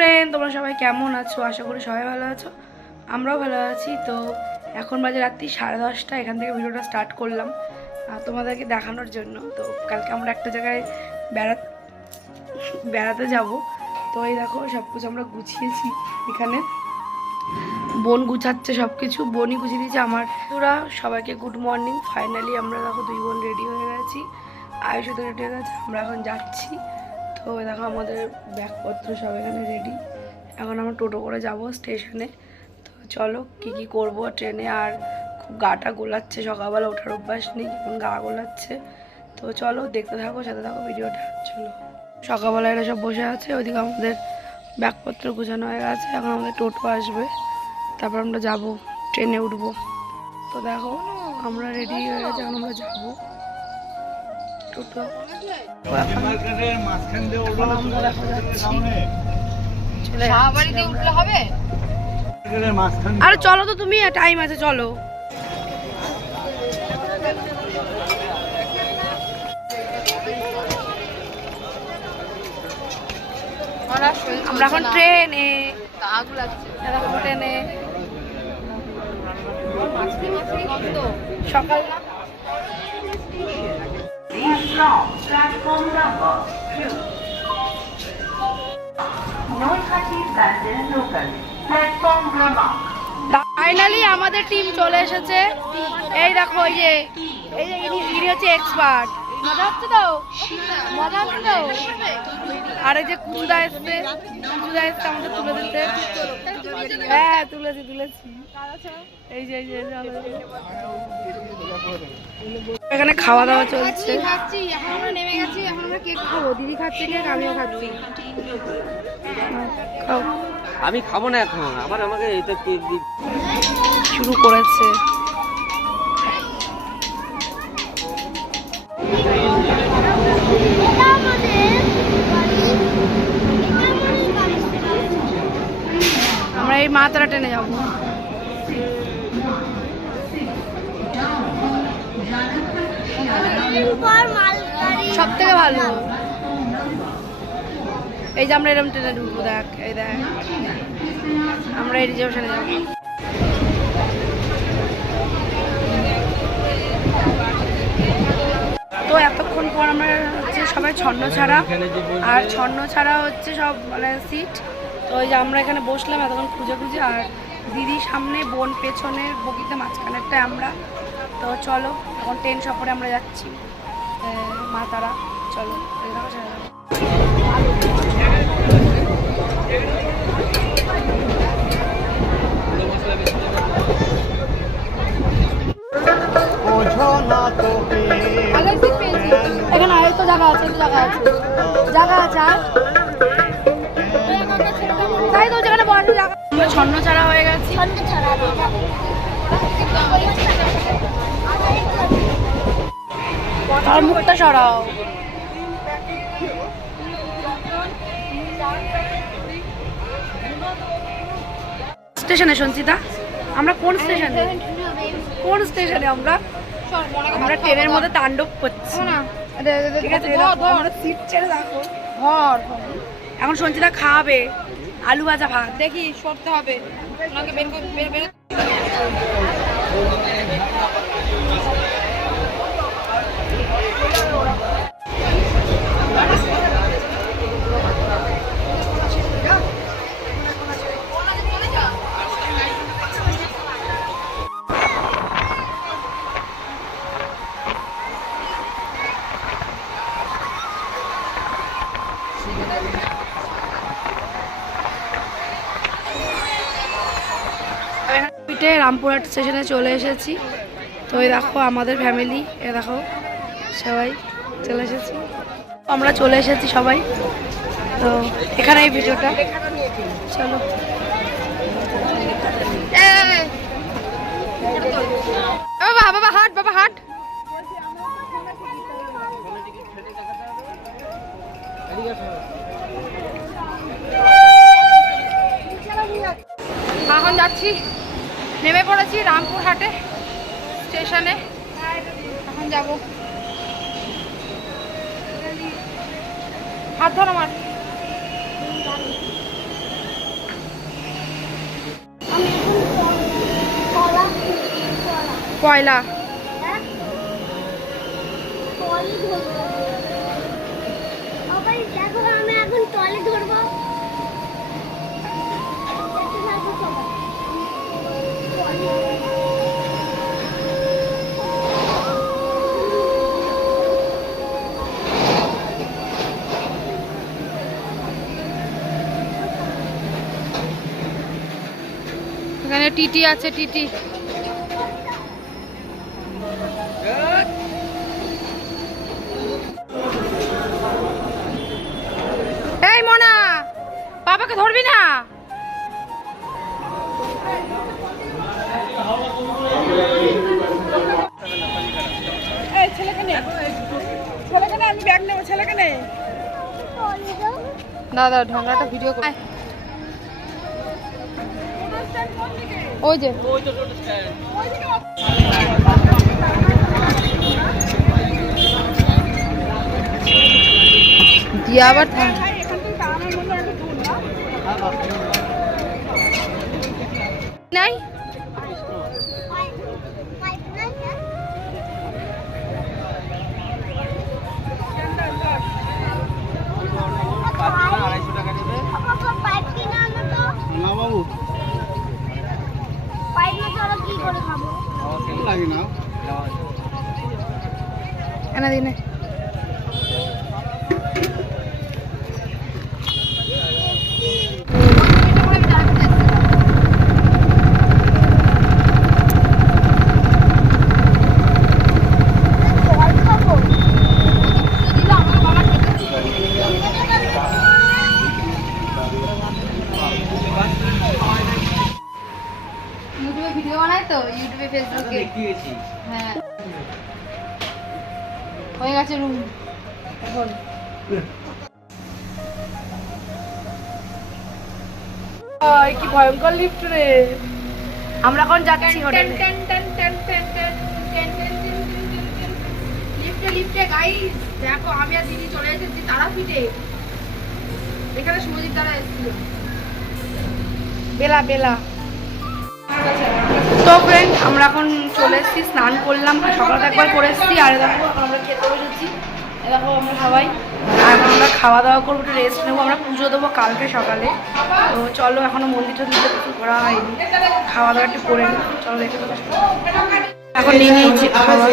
Friend তোমরা সবাই কেমন আছো? আশা করি সবাই ভালো আছো। আমরাও ভালো আছি। তো এখন বাজে রাত্রি সাড়ে দশটা, এখান থেকে ভিডিওটা স্টার্ট করলাম তোমাদেরকে দেখানোর জন্য। তো কালকে আমরা একটা জায়গায় বেড়া, বেড়াতে যাব। তো এই দেখো সব কিছু আমরা গুছিয়েছি এখানে। বোন গুছাচ্ছে সব কিছু বোনই গুছিয়ে দিয়েছে আমার। তোরা সবাইকে গুড মর্নিং ফাইনালি আমরা দেখো দুই বোন রেডি হয়ে গেছি। আয়ুষ রেডি হয়ে গেছে, আমরা এখন যাচ্ছি। তো দেখো আমাদের ব্যাগপত্র সব এখানে রেডি এখন আমরা টোটো করে যাব স্টেশনে তো চলো, কি কি করব ট্রেনে? আর খুব গাটা গোলাচ্ছে, সকালবেলা ওঠার অভ্যাস নেই, এখন গা গোলাচ্ছে। তো চলো, দেখতে থাকো, সাথে থাকো ভিডিওটা। চলো। সকালবেলা এরা সব বসে আছে, ওইদিকে আমাদের ব্যাগপত্র গোছানো হয়ে গেছে, এখন আমাদের টোটো আসবে। তারপর আমরা যাব, ট্রেনে উঠবো। তো দেখো, আমরা রেডি হয়ে গেছি, এখন আমরা যাব। টোটো আরে চলো তো তুমি টাইম আছে চলো। আমরা এখন ট্রেনে। আগু লাগছে। এখন ট্রেনে। সকাল না Platform number 2. Noihati London Local. Platform Brahma. Finally আমাদের টিম চলে এসেছে এই দেখো এই যে এই যে ইনি হচ্ছে এক্সপার্ট মজা হচ্ছে তো? মজা হচ্ছে তো? আর এই যে কুচুদা এসছে কুচুদা এসছে আমাদের তুলে দিতে। হ্যাঁ তুলেছি তুলেছি। এই যে এই যে এখানে খাওয়া দাওয়া চলছে। খাচ্ছি এখন আমরা নেমে গেছি এখন আমরা কেক খাব দিদি খাচ্ছে কেক আমিও খাচ্ছি খাও আমি খাব না এখন। আবার আমাকে এটা কেক দি শুরু করেছে। মাতারা ট্রেনে যাব সব থেকে ভালো এই যে আমরা এরকম ট্রেনে ঢুকবো, দেখ, এই দেখ। আমরা এই রিজার্ভেশনে যাব। তো এতক্ষণ পর আমরা হচ্ছে সবাই ছন্ন ছাড়া। আর ছন্ন ছাড়া হচ্ছে সব মানে সিট তো ওই যে আমরা এখানে বসলাম এতক্ষণ খুঁজে খুঁজে আর দিদি সামনে, বোন পেছনে, বগিতে মাঝখানেরটায় আমরা। তো চলো, এখন ট্রেন সফরে আমরা যাচ্ছি। মা, তারা, চলো। ছন্ন ছাড়া হয়ে গেছি। আর মুখটা সরাও। স্টেশনে সঞ্চিতা আমরা কোন স্টেশনে? কোন স্টেশনে আমরা? আমরা ট্রেনের মধ্যে তাণ্ডব করছি। না। ঠিক আছে সিট ছেড়ে ঘর এখন সঞ্চিতা খাবে। আলু ভাজা ভাত। দেখি সরতে হবে। ওনাকে বের বের বের পিঠে রামপুরহাট স্টেশনে চলে এসেছি। তো এই দেখো আমাদের ফ্যামিলি এ দেখো সবাই চলে এসেছি। আমরা চলে এসেছি সবাই। তো এখানে এই ভিডিওটা। চলো। বাবা, হাট বাবা, হাট। এখন যাচ্ছি। নেমে পড়েছি রামপুরহাটে স্টেশনে। এখন যাব। হাত ধরো আমার। কয়লা। টিটি আছে টিটি। এই মোনা বাবাকে ধরবি না। দাদা ঢাকনাটা ভিডিও কর। ওই যে দিয়ে আবার থাম নাই দিনে। ভিডিও বানাই তো ইউটিউবে ফেসবুকে। হ্যাঁ। হয়ে গেছে রুম এখন কি ভয়ঙ্কর লিফট রে আমরা এখন যাচ্ছি হোটেলে লিফটে লিফটে গাইস দেখো আমি আর দিদি চলে এসেছি তারাপীঠে এখানে শুভজিৎ দ্বারা এসেছিল বেলা বেলা তো ফ্রেন্ড আমরা এখন চলে এসেছি, স্নান করলাম সকালে একবার করে এসেছি, আর দেখো আমরা খেতে বসেছি। দেখো আমরা সবাই আর এখন আমরা খাওয়া দাওয়া করব, একটু রেস্ট নেব, আমরা পুজো দেবো কালকে সকালে। তো চলো, এখনও মন্দির টন্দির ঘোরা হয়নি। খাওয়া দাওয়া একটু করে চলো দেখে দেবো এখন নিয়ে নিয়েছি খাওয়া।